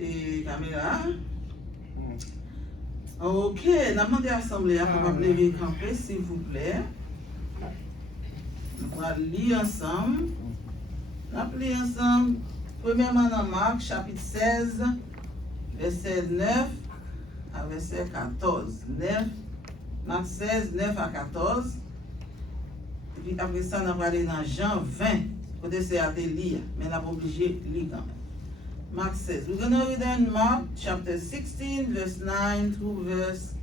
et caméra. Ok, nous avons demandé à l'Assemblée à lever camper, s'il vous plaît. On va lire ensemble. On va lire ensemble. Premièrement, dans Marc, chapitre 16, verset 9 à verset 14. 9, Marc 16, 9 à 14. Et puis après ça, on va aller dans Jean 20. Côté c'est à lire, mais on n'a pas obligé de lire quand même. Mark 16. We're going to read in Mark chapter 16, verse 9 through verse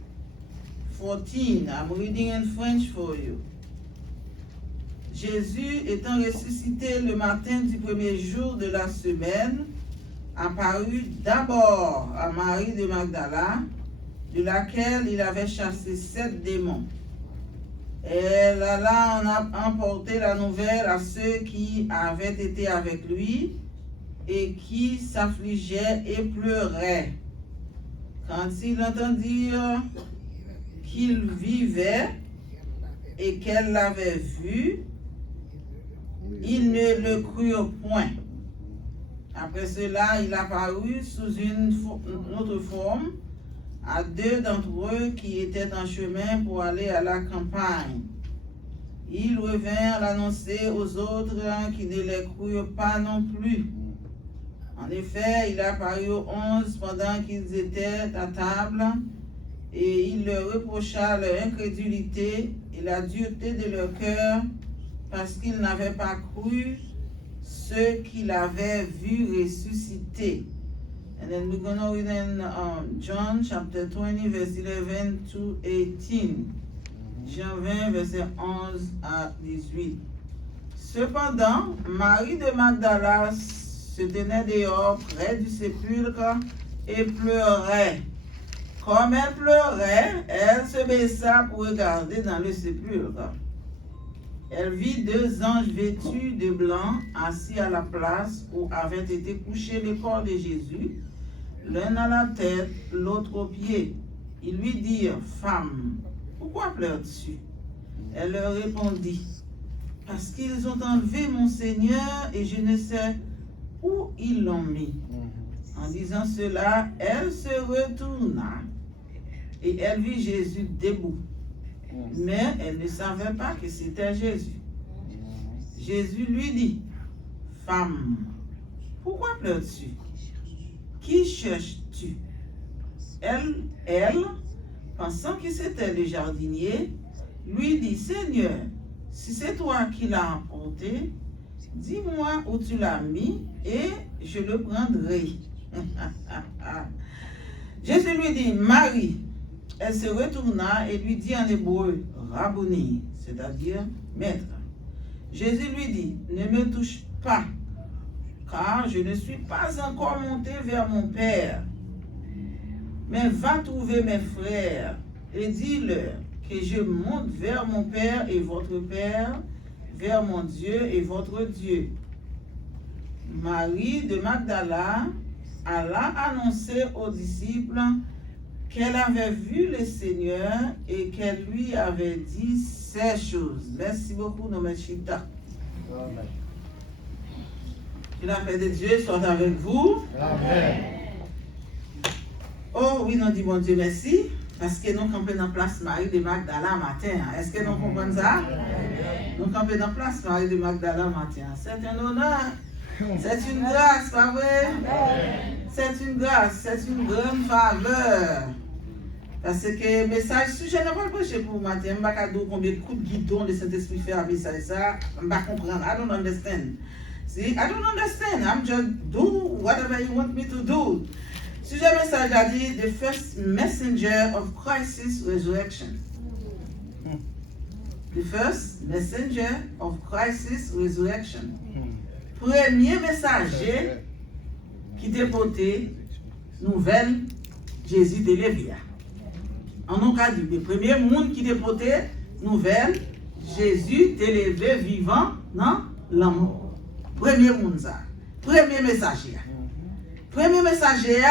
14. I'm reading in French for you. Jésus, étant ressuscité le matin du premier jour de la semaine, apparut d'abord à Marie de Magdala, de laquelle il avait chassé 7 démons. Elle alla en emporter la nouvelle à ceux qui avaient été avec lui et qui s'affligeaient et pleuraient. Quand ils entendirent qu'il vivait et qu'elle l'avait vu, ils ne le crurent point. Après cela, il apparut sous une autre forme à 2 d'entre eux qui étaient en chemin pour aller à la campagne. Ils revinrent l'annoncer aux autres qui ne les crurent pas non plus. En effet, il apparut aux 11 pendant qu'ils étaient à table, et il leur reprocha leur incrédulité et la dureté de leur cœur, parce qu'ils n'avaient pas cru ceux qu'il avait vus ressusciter. And then we're going to read in John chapter 20, verse 11 to 18. Jean 20, verset 11 à 18. Cependant, Marie de Magdala se tenait dehors près du sépulcre et pleurait. Comme elle pleurait, elle se baissa pour regarder dans le sépulcre. Elle vit 2 anges vêtus de blanc assis à la place où avait été couché le corps de Jésus, l'un à la tête, l'autre aux pieds. Ils lui dirent, « Femme, pourquoi pleures-tu » Elle leur répondit, « Parce qu'ils ont enlevé mon Seigneur et je ne sais où ils l'ont mis. » En disant cela, elle se retourna et elle vit Jésus debout. Mais elle ne savait pas que c'était Jésus. Jésus lui dit, « Femme, pourquoi pleures-tu? Qui cherches-tu? » Elle, pensant que c'était le jardinier, lui dit, « Seigneur, si c'est toi qui l'as emporté, dis-moi où tu l'as mis et je le prendrai. » Jésus lui dit, « Marie. » Elle se retourna et lui dit en hébreu, « Rabboni », c'est-à-dire « maître ». Jésus lui dit, « Ne me touche pas, car je ne suis pas encore monté vers mon Père. Mais va trouver mes frères et dis-leur que je monte vers mon Père et votre Père, vers mon Dieu et votre Dieu. » Marie de Magdala alla annoncer aux disciples qu'elle avait vu le Seigneur et qu'elle lui avait dit ces choses. Merci beaucoup, Nomechita. Que la paix de Dieu soit avec vous. Amen. Oh oui, nous disons bon Dieu merci, parce que nous campons dans place Marie de Magdala matin. Est-ce que nous comprenons ça? Nous campons dans place Marie de Magdala matin. C'est un honneur. C'est une grâce, pas vrai? C'est une grâce, c'est une grande faveur. Parce que le message, si je n'ai pas prêché pour vous matin, je ne sais pas combien de coups de guidon de Saint-Esprit fait un message, ça, je ne sais pas comprendre. I don't understand. See, I don't understand. I'm just do whatever you want me to do. Si j'ai un message a dit, the first messenger of Christ's resurrection. The first messenger of Christ's resurrection. Premier messager qui t'a porté nouvelle Jésus de levé. En nom cas dit, le premier monde qui t'a porté nouvelle Jésus t'a levé vivant dans la mort. Premier monde ça. Premier messager. Premier messager,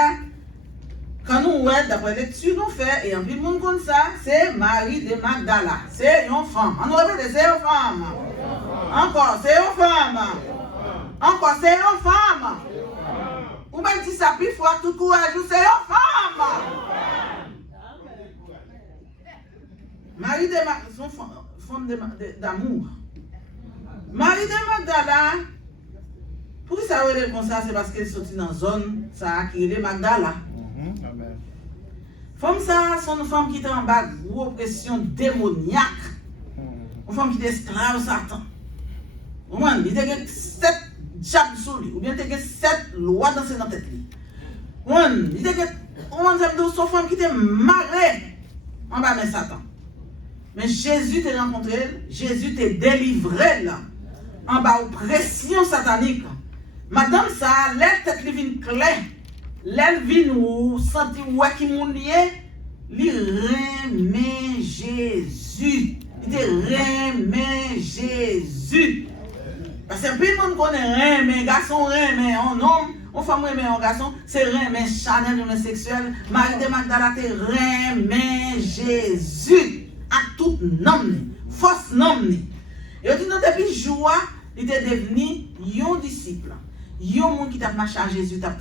quand nous voyons d'après lecture nous fait, et en plus monde comme ça, c'est Marie de Magdala. C'est une femme. On nous répète, c'est une femme. Encore, c'est une femme. Encore, c'est une femme. Ou bien dit ça plus fort tout d'amour. Marie de Magdala, pour ça elle comme ça, c'est parce qu'elle sortit dans une zone, ça a créé Magdala. Femme ça, c'est une femme qui est en bas de oppression démoniaque. Une femme qui est esclave Satan. Il y a 7 chapitres sur lui, ou bien il y a 7 lois dans sa tête. Il y a une femme qui était marrée en bas de Satan. Mais Jésus t'a rencontré, Jésus t'a délivré là, en bas oppression satanique. Madame ça, l'air tête vient clair, l'air vient ou senti ouais qui moun lié, li remet Jésus. Il te remet Jésus. Parce que plus le monde connaît remet, garçon remet, un homme, une femme remet un garçon, c'est remet Chanel, remet sexuel. Marie de Magdala te remet Jésus. À tout nom, force nom. Et au final, depuis jour, il est devenu un disciple. Un monde qui t'a marché à Jésus, t'a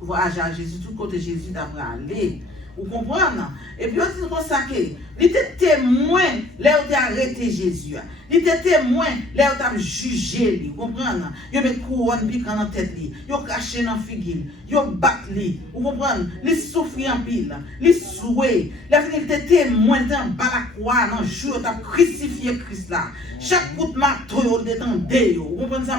voyagé à Jésus, tout côté Jésus t'a aller. Vous comprenez? Et puis, on dit consacré. Il était témoin, là où il a arrêté Jésus. Il était témoin, là où il a jugé. Vous comprenez? Il a mis couronne piquant dans la tête. Il a caché dans la figure. Il a battu. Vous comprenez? Il souffre en pile. Il souhait. Il était témoin dans la croix, dans le jour où il a crucifié Christ là. Chaque coup de marteau, il était en dé. Vous comprenez ça?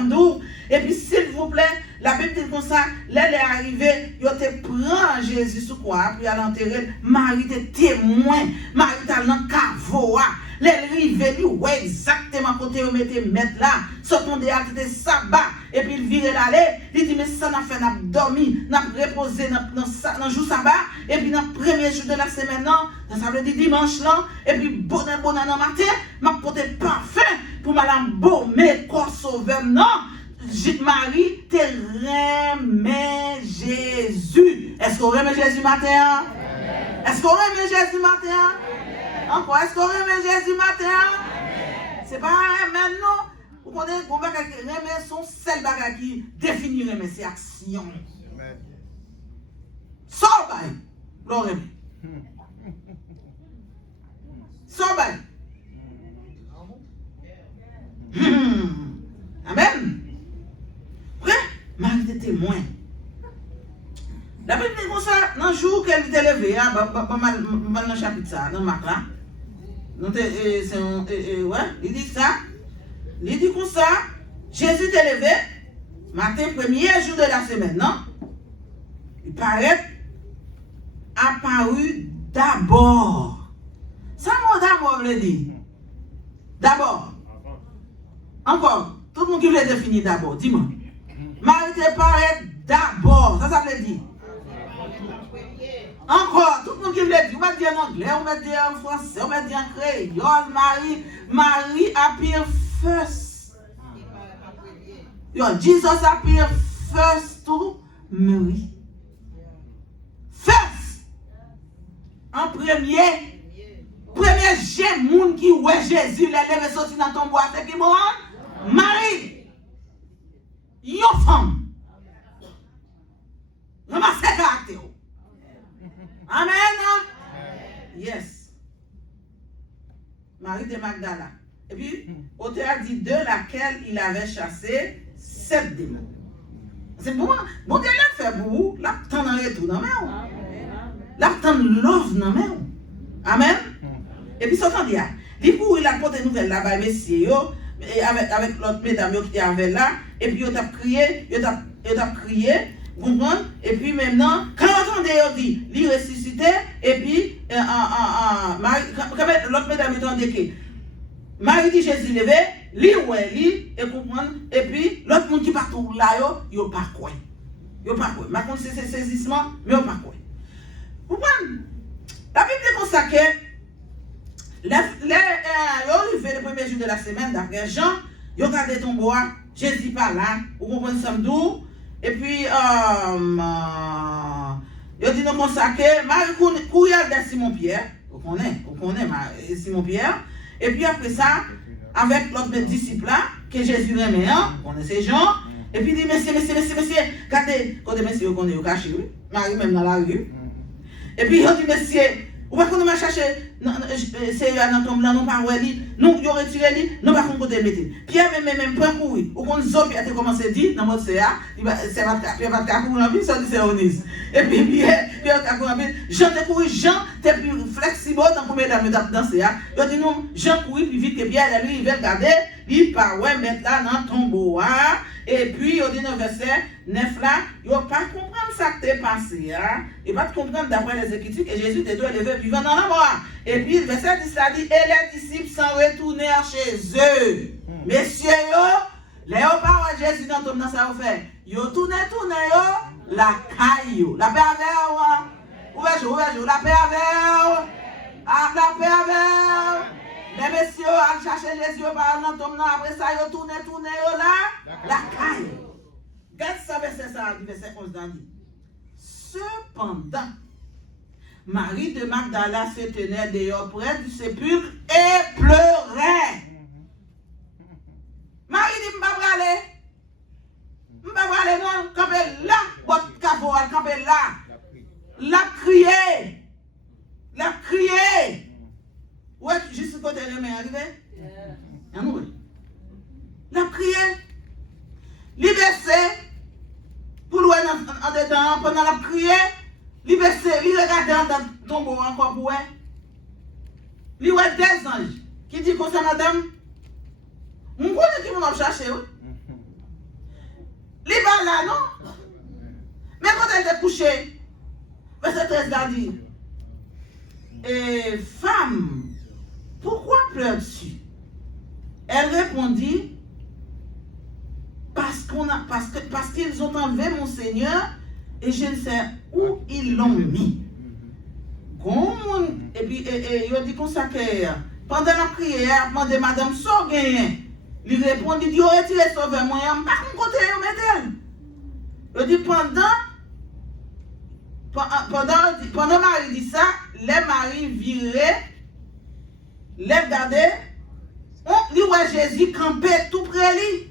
Et puis, s'il vous plaît, la Bible dit comme ça, là, elle est arrivée, il te prend Jésus sous quoi, puis à l'enterrer, Marie était témoin, Marie était dans le caveau, elle est arrivée, ouais, exactement, côté où mettez mettre là, sortons de là, c'était sabbat, et puis il vire d'aller, il dit, mais ça n'a fait, n'a dormi, n'a reposé dans le jour sabbat, et puis dans le premier jour de la semaine, ça veut dire dimanche là, et puis bonheur dans le matin, m'a porté parfum pour madame Beaumé, corps sauveur, non. Marie te remet Jésus. Est-ce qu'on remet Jésus matin? Est-ce qu'on remet Jésus matin? Encore, est-ce qu'on remet Jésus matin? C'est pas un remet, non. Vous connaissez, remet son seul bagage qui définit remet, c'est action. Sans bail, le remet. Sans bail. Amen. Après, Marie était témoin. La Bible dit comme ça, dans le jour qu'elle était levée, dans le chapitre ça, dans Marc là, il dit ça, il dit comme ça, Jésus était levé, matin, premier jour de la semaine, non? Il paraît apparu d'abord. Ça, moi, d'abord, veut dire. D'abord. Encore, tout le monde qui veut définir d'abord, dis-moi. Marie te paraît d'abord, ça veut dire. Encore, tout le monde qui veut dire, on va dire en anglais, on va dire en français, on va dire en créole, Marie appear first. Jesus appear first to Mary. First. En premier j'ai moun qui ouais Jésus, les lèvres sorti dans ton bois, c'est qui bon? Marie. Yo femme. Ramassez caractère. Amen. Yes. Marie de Magdala. Et puis, auteur a dit de laquelle il avait chassé 7 démons. C'est bon. Bon Dieu l'a fait pour vous. L'a tant en retour dans main. L'a tant love dans main. Amen. Et puis, sortant d'hier. Du coup, il a porté nouvelle là-bas, messieurs, avec l'autre mesdames qui avait là. Et puis, il a crié, vous comprenez? Et puis maintenant, quand on entendait, il dit, il ressuscité, et puis, l'autre mesdames entendait que Marie dit Jésus levé, lui ouais, lui, et comprendre, et puis, l'autre monde qui partout là, il n'y a pas quoi. Il n'y a pas quoi. Ma compte, c'est saisissement, mais il n'y a pas quoi. Vous comprenez? La Bible dit comme ça que, le premier jour de la semaine, d'après Jean, il a regardé ton bois, Jésus pas là, vous comprenez ça d'où? Et puis, il a dit comme ça que Marie couille de Simon Pierre, vous connaissez Simon Pierre, et puis après ça, avec l'autre disciple là, que Jésus remet, vous connaissez Jean, et puis il dit, messieurs, regardez, quand les messieurs connaissent au cachet, Marie même dans la rue. Et puis il dit, messieurs, Ou pas qu'on m'a cherché, c'est dans tombe là, non pas où elle nous y retiré lui, non pas qu'on côté mettre. Pierre même point courir. Ou qu'on zombie a commencé à dire dans mode CA, c'est pas Pierre va courir en ville, ça dit c'est Onis. Et puis Pierre va courir en ville, Jean te courir, Jean t'es plus flexible dans combien d'années dans CA. Il dit non, Jean courir plus vite que Pierre, lui il va regarder, il pas ouais mettre là dans tombeau. Et puis, au dit dans le verset 9 là, il ne va pas comprendre ça qui est passé. Il va comprendre d'après les Écritures que Jésus te doit lever vivant dans la mort. Et puis, le verset 10 là dit, et les disciples s'en retournèrent chez eux. Messieurs, les pas Jésus dans ton dans ça fait. Yo tourné, la caille. La paix avec ouvrez, la paix avec la paix avec. Les messieurs, à chercher Jésus par un tombe, après ça, ils tournent là, la caille. Regarde ça, verset 11 dans dit. Cependant, Marie de Magdala se tenait dehors près du sépulcre et pleurait. Marie dit, je ne vais pas aller, non, camper là, votre capot, camper là. La crier. Ouais, juste côté de main arrivé. La prière. Libéré. Pour l'ouer en dedans, pendant la prière. Libéré, il regarde dans le tombeau encore pour eux. Il voit des anges. Qui dit comme ça, madame? On connaît qui m'a cherché. Il va là, non? Mais quand elle est couchée, verset 13 a dit, et femme, pourquoi pleures-tu? Elle répondit, parce qu'ils ont enlevé mon Seigneur et je ne sais où ils l'ont mis. Et puis, il dit comme ça que pendant la prière, il demandé Madame Sorguin. Il répondit, il dit, retirez sauver moi, je ne sais pas comment côté il dit, pendant Marie dit ça, les maris viraient, les regardaient, on dit ouais Jésus campait tout près lui.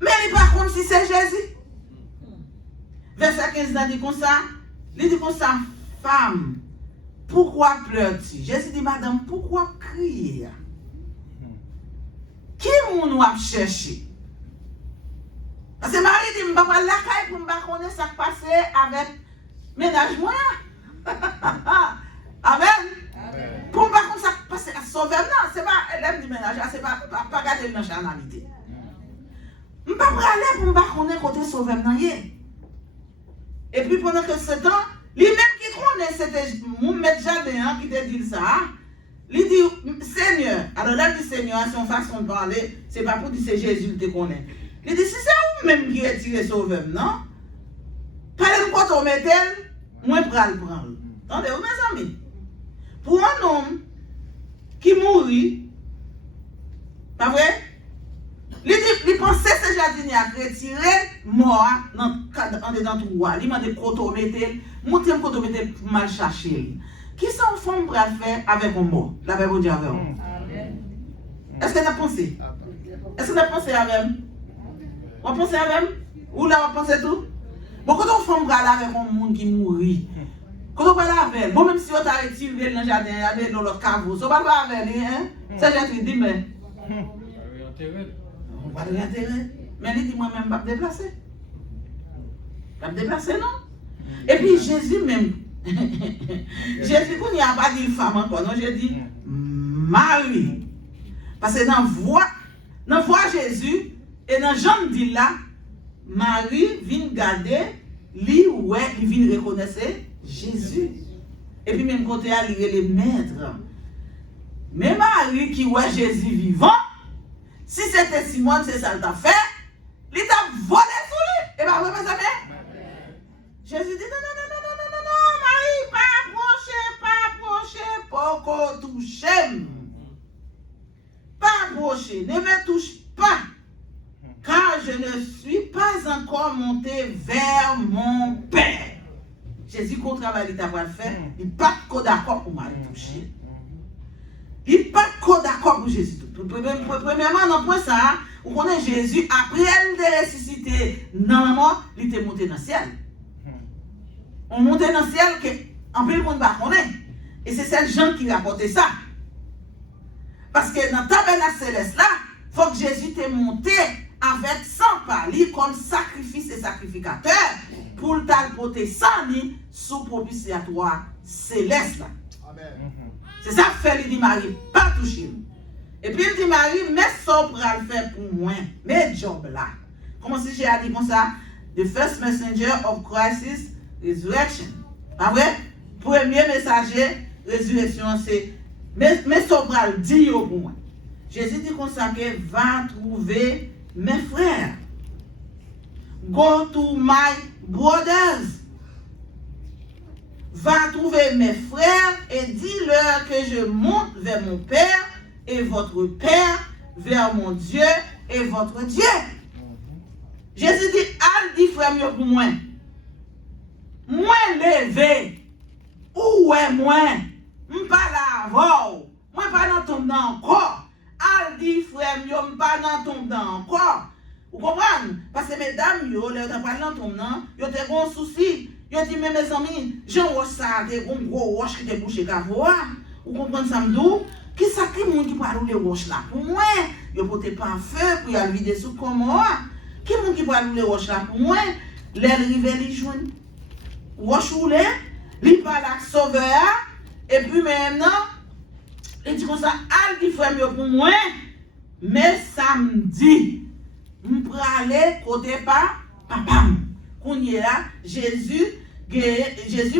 Mais il pas comme si c'est Jésus. Verset 15 dit comme ça, il dit comme ça, femme, pourquoi pleures-tu? Jésus dit, madame, pourquoi crier? Qui nous a cherché? Parce que Marie dit, je ne vais pas la caille pour me connaître ce qui passé avec ménage moyen. Amen. Pour ne pas comme ça passer à sauver, non, c'est pas l'aime du ménage, c'est pas garder le ménage en amitié. Je ne vais pas aller pour me connaître côté sauver, non. Et puis pendant que ce temps, lui-même qui connaît, c'était mon maître jardin qui te dit ça. Il dit, Seigneur, alors là, dit Seigneur, à son façon de parler, c'est pas pour dire c'est Jésus qui te connaît. Il dit, si c'est vous-même qui retirez sauveur, non? Parlez-moi quand on met elle, moi je vais le prendre. Attendez-vous, mes amis. Pour un homme qui mourit, pas vrai? Il pensait que ce jardinier a retiré mort en dedans tout roi. Il m'a dit qu'on mette, monter un côté mette mal cherché. Qui sont les femmes pour faire avec un mot? La Bible dit avec vous. Est-ce que tu as pensé? Est-ce que tu as pensé avec moi? On pense avec ou là on pense tout. Bon quand on fait là avec un monde qui mourit. Quand on parle avec bon même si on t'a retiré dans le jardin, il y a dans l'autre caveau, ça va pas avec lui hein. Ça j'ai dit mais on va l'enterrer. Mais il dit moi même pas me déplacer. Pas me déplacer non. Et puis Jésus même Jésus qu'on n'y a pas dit femme encore non, j'ai dit Marie. Parce que dans voix Jésus et dans Jean dit là, Marie vient garder, lui, ouais, il vient reconnaître Jésus. Et puis même côté à lui, les maîtres. Mais Marie qui voit Jésus vivant, si c'était Simone, c'est ça qu'il t'a fait, il t'a volé sur lui. Et bien, vous mes amis, Jésus dit non, Marie, pas approcher, pas toucher. Pas approcher, ne me touche pas. Car je ne suis pas encore monté vers mon Père. Jésus, qu'on travaille, il t'a fait, il n'est pas d'accord pour m'aller toucher. Il n'est pas d'accord pour Jésus. Premièrement, dans le point ça, on connaît Jésus, après elle de ressusciter dans la mort, il était monté dans le ciel. On monte dans le ciel, en plus, le monde ne connaît pas. Et c'est ces gens qui rapportaient ça. Parce que dans le tabernacle céleste là, il faut que Jésus t'ait monté avec 100 paliers comme sacrifice et sacrificateur pour le porter sans ni sous propitiatoire céleste là. Amen. C'est ça que fait, il dit Marie, pas toucher. Et puis il dit Marie, mais ça pour le faire pour moi, mes jobs là. Comment si j'ai dit comme ça? The first messenger of Christ's resurrection. Pas vrai? Premier messager, résurrection, c'est mais ça pour le dire pour moi. Jésus dit comme ça que va trouver mes frères. Go to my brothers. Va trouver mes frères et dis-leur que je monte vers mon Père et votre Père, vers mon Dieu et votre Dieu. Jésus dit, al dit frère mieux pour moi. Moi levé. Où est moi? M'pas la avant. Moi pas dans ton temps encore. Al dit frère mieux m'pas dans ton temps encore. Vous comprenez? Parce que mesdames, yo, les gens parlent dans ton temps, yo te bon souci. Yo dit mais mes amis, j'en vois ça, des gros roches qui te bouché qu'à voir. Vous comprenez ça m'dou? Qui ça qui monde qui parle les roches là pour moi? Yo pote pas en feu pour y aller vider sous comment? Qui monde qui parle les roches là pour moi? Les rivières les joindre. Roche ou les, li parle à sauveur et puis maintenant il dit comme ça, al dit frère mieux pour moi. Mais samedi, m'pralé côté pas papa. Qu'on y est là, Jésus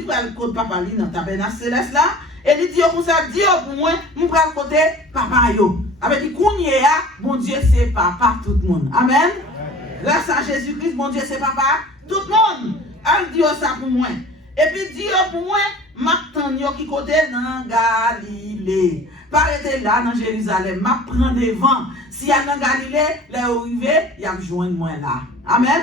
pral côté papa li dans tabernacle céleste là et il dit comme ça, dit pour moi, m'pral côté papa yo. Avec dit qu'on y est là, bon Dieu c'est papa tout le monde. Amen. Grâce à Jésus-Christ, bon Dieu c'est papa tout le monde. Al dit ça pour moi. Et puis dit pour moi, m'attend yo qui côté dans Galilée. Parete là dans Jérusalem, m'a prend devant. Si y a dans Galilée, les arrivé, y a joindre moi là. Amen.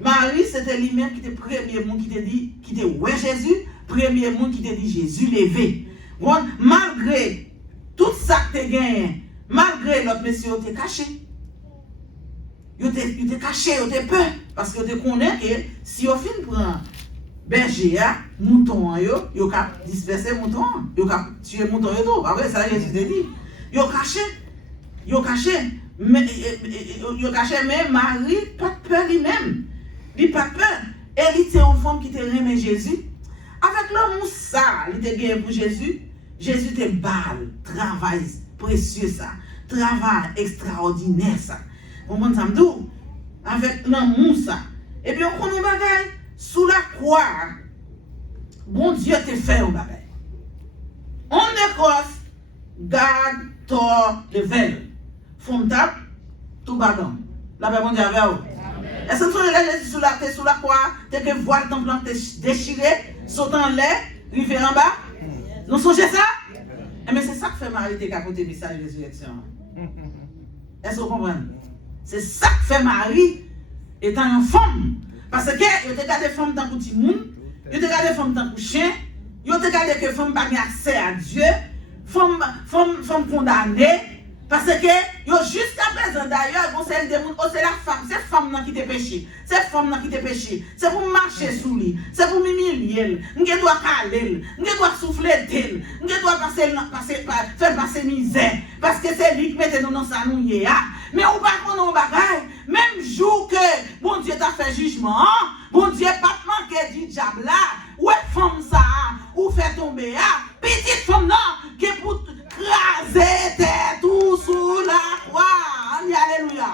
Marie, c'était lui-même qui était le premier monde qui te dit, qui te ouais Jésus, premier monde qui te dit Jésus levé. Bon, malgré tout ça que tu gagné, malgré l'autre monsieur, tu es caché. Tu es caché, tu es peur. Parce que tu connais que si on fin prend berger, mouton, yo cap disperser mouton, yo cap tuer mouton et tout. Après ça, Jésus te dit. Yo caché. Mais Marie, pas de peur lui-même. Il n'a pas peur. Et il était une femme qui te remet Jésus. Avec l'amour ça, il était gagné pour Jésus. Jésus te balle, travail précieux ça. Travail extraordinaire ça. Vous comprenez ça m'dou? Avec l'amour ça. Et puis on connaît un bagage. Sous la croix, bon Dieu te fait un bagage. On the cross, God tore the veil. From top to bottom. La paix mondiale avec vous. Est-ce que vous avez Jésus sous la croix, t'es que voile ton plan déchiré, sautant en l'air, rivé en bas? Nous songez ça? Mais c'est ça que fait Marie te capoter le message de résurrection. Est-ce que vous comprenez? C'est ça que fait Marie étant une femme. Parce que vous te gardez femme tant que petit monde, vous te gardez femme tant que chien, vous te gardez que femme n'a pas accès à Dieu, femme condamnée. Parce que jusqu'à présent d'ailleurs, c'est la femme, c'est femme qui te péché, c'est femme qui te péché, c'est pour marcher sous lui, c'est pour m'humilier, on doit caler, on doit souffler d'elle, on doit faire passer misère, parce que c'est lui qui mette nous dans sa nouille. Mais on va prendre un bagage, même jour que bon Dieu t'a fait jugement, bon Dieu pas manqué du diable là, ou femme ça, ou fait tomber, petite femme là, qui est pour craser tout sous la croix. Alléluia.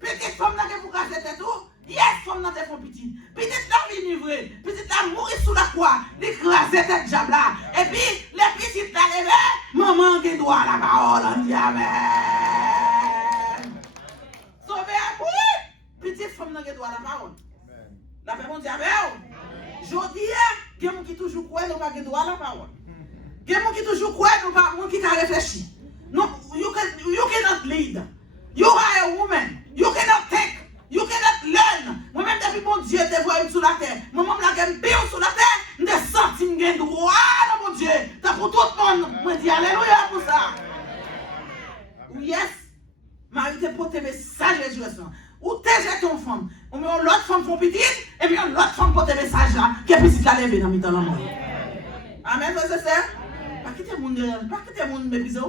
Petite femme là qui pour craser tout, yes, femme là qui font petite. Petite là vient livrer, petite là mourir sous la croix, l'écraser tête diable là. Et puis les petites là lever, maman qui doit la parole, on dit amen. Sauver à mourir, petite femme là qui doit la parole. La paix mon diable. Je dis, il y a des gens qui toujours croient que nous pas doit la parole. Il y a des gens qui toujours croient que nous pas qui réfléchir. No, you cannot lead. You are a woman. You cannot think. You cannot learn. Moi-même, depuis mon Dieu te voit sur la terre. Moi-même, la gamme bien sur la terre. Je me sens que droit dans mon Dieu. T'as pour tout le monde. Je dis alléluia pour ça. Yes. Marie te porte le message de résurrection. Ou t'es jeté ton femme. On met l'autre femme pour petite. Et puis l'autre femme porte le message là. Qui est petite la lever dans le temps de la mort. c'est ça? Pas quitter le monde méprisé.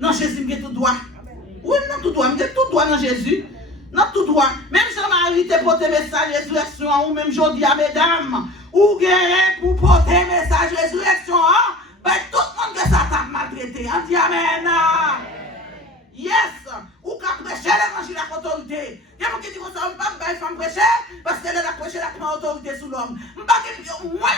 Non, Jésus, me tout droit. Oui, non, tout droit. Me tout droit dans Jésus. Non, tout droit. Même Jean-Marie te porte message résurrection, ou même Jodi à mesdames, ou guérir pour porter message résurrection, ben tout le monde que ça t'a maltraité. On dit amen. Yes, ou qu'à prêcher l'évangile avec autorité. Il y a des gens qui disent que ça ne peut pas faire prêcher parce qu'elle a prêché la autorité sur l'homme. Moi,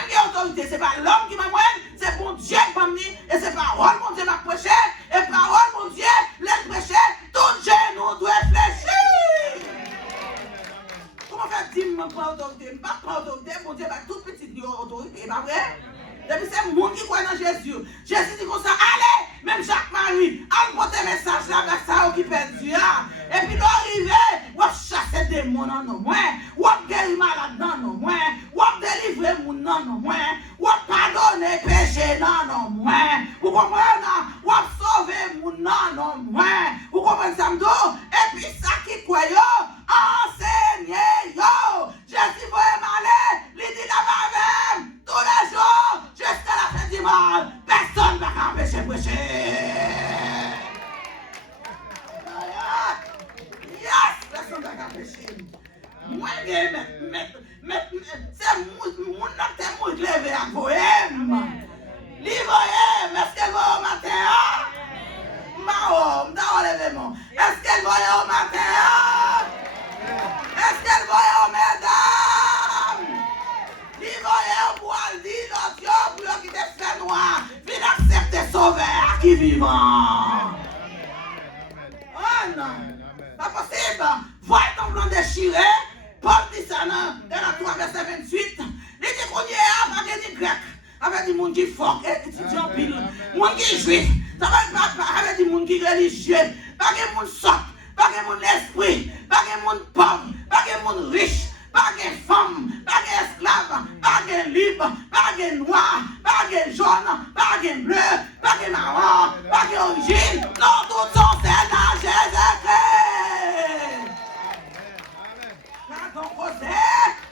j'ai autorité, ce n'est pas l'homme qui m'a moine, c'est mon Dieu qui m'a mis, et c'est parole mon Dieu m'a prêché, et parole mon Dieu, laisse prêcher, tout Dieu nous doit fléchir. Comment faire dire que je ne prends pas autorité? Je ne prends pas autorité, mon Dieu m'a toute petite autorité, pas vrai? Depuis c'est le monde qui croit dans Jésus. Jésus dit comme ça, allez, même Jacques-Marie, allez porter message là, avec ça qui perdu. Et puis l'arrivée, on chasser des démons dans nos moins, on guérir malade dans nos moins, on délivrer mon dans nos moins, on pardonner péché dans nos moins. Vous comprenez? On sauver mon dans nos moins. Vous comprenez ça? Et puis ça qui croit, enseignez yo. Jésus va m'aller, il dit là-bas même, tous les jours, jusqu'à la fin du monde, personne ne va empêcher de prêcher. Yes, personne ne va empêcher. Moi, c'est mon acte de lever à poème. Livre, est-ce qu'elle va au matin? Est-ce qu'elle va au matin? Est-ce qu'elle va au mesdames? Livre, pour aller dire, pour qui te fait noir, viens accepter sauveur qui vivant. Oh non, pas possible. Voyez ton blanc déchiré. Paul dit ça dans la 3 verset 28. Il dit qu'on y est avec des grecs, avec des gens qui font, étudiants pile, des gens qui juifs, avec des gens qui religieux, pas des gens sottes, pas des gens l'esprit, pas des gens pauvres, pas des gens riches, pas des femmes, pas des esclaves, pas des libres, pas des noirs, pas des jaunes, pas des bleus, pas des marrons, pas des origines. Non, tous sont celles dans Jésus-Christ.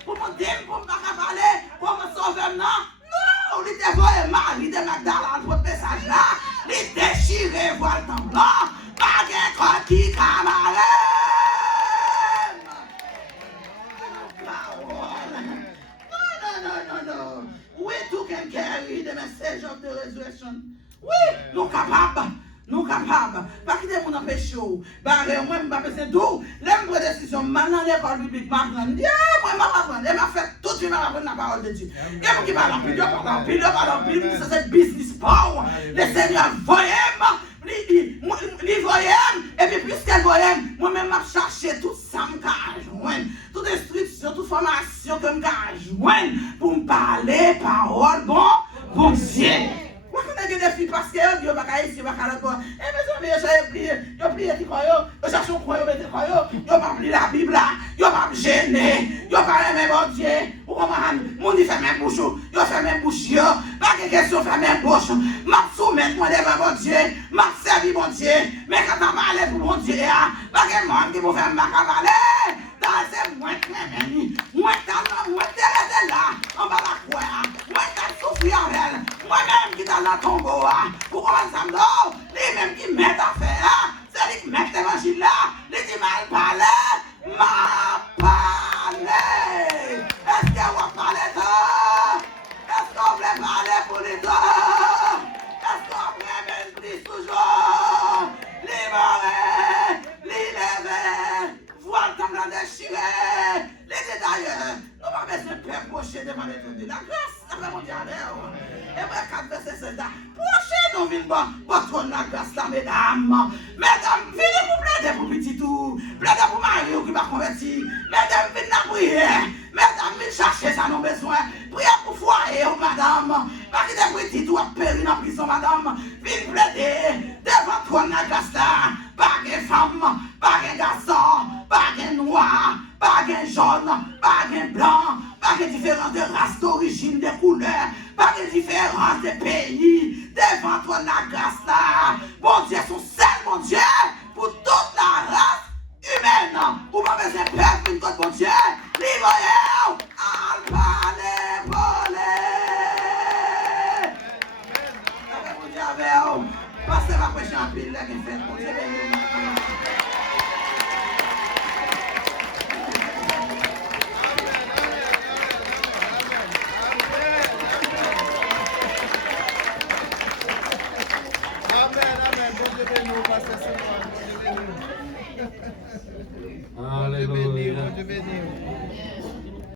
Pour me dire, pour me parler, pour me sauver, non, il était voyé mal, il était Magdala, votre message là, il déchiré, voile dans blanc, pas de croix qui camarade. No. We too can carry the message of the resurrection. Oui, nous capables. Pas quitter mon empêcher. Moi, je ne pas besoin d'où. L'aime pour décision. Maintenant, l'école biblique m'a appris. Moi, je m'apprends. Elle m'a fait tout de suite la parole de Dieu. Il y a qui parlent en pile, c'est business power. Le Seigneur voyait, il voyait, et puis puisqu'elle voyait, moi-même, je cherché tout ça, je joindre, toute instruction, toute formation que je joindre pour me parler, parole, bon Dieu. Moi, quand je des filles parce que Dieu va ici, va à la quoi. Et mes amis, j'ai prié qui croient, je cherche un croyant, je croyant, je ne pas lire la Bible là, je ne pas me gêner, je ne pas aimer mon Dieu. Pour comment mon Dieu fait mes bouches, je fais mes bouches, pas de question, fait mes bouches. Je soumettre moi devant mon Dieu, je servi mon Dieu, mais quand on m'allait pour mon Dieu, pas de monde qui vous fait ma cavale. C'est moi qui m'aime, moi qui là, on va la croire, moi qui souffrir en elle, moi-même qui dans la tombeau, pour qu'on s'en les mêmes qui mettent à faire, c'est les qui mettent l'évangile là, les qui mal parlent, m'a parlé. Est-ce qu'on va parler ça? Est-ce qu'on veut parler pour les deux? Est-ce qu'on veut l'esprit toujours? Libéré, voile comme la déchirée, les détails, nous va mettre un peu procher devant l'éternel. La grâce, après mon Dieu, Hébreux 4, verset 7, procher nous vîmes votre la grâce là, mesdames. Mesdames, venez pour plaider pour petit tout, plaider pour Marie qui va convertir. Mesdames, venez la prière. Mesdames, venez chercher ça nos besoins. Priez pour foyer, madame. Pas que des petits tout à périr dans la prison, madame. Venez plaider devant toi la grâce là. Pas de femme, pas de garçon, pas de noir, pas de jaune, pas de blanc, pas de différence de race, d'origine, de couleur, pas de différence de pays. Devant toi la grâce là. Bon Dieu, son seul mon Dieu, pour toute la race humaine. Pour pas besoin de perdre une côte, bon Dieu. Libre-vous, al parler, voler. pile là qui fait. Bon Dieu béni matin. Alléluia. Dieu béni.